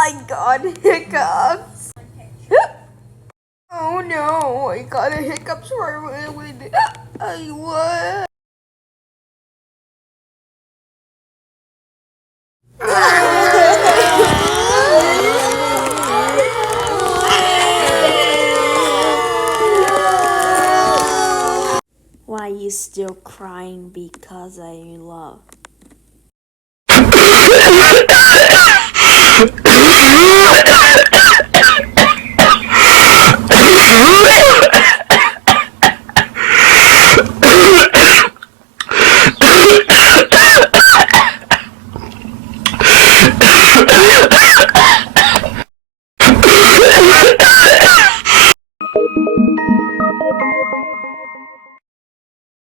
I got hiccups. Oh no, I got a hiccups for I what? Why you still crying because I love?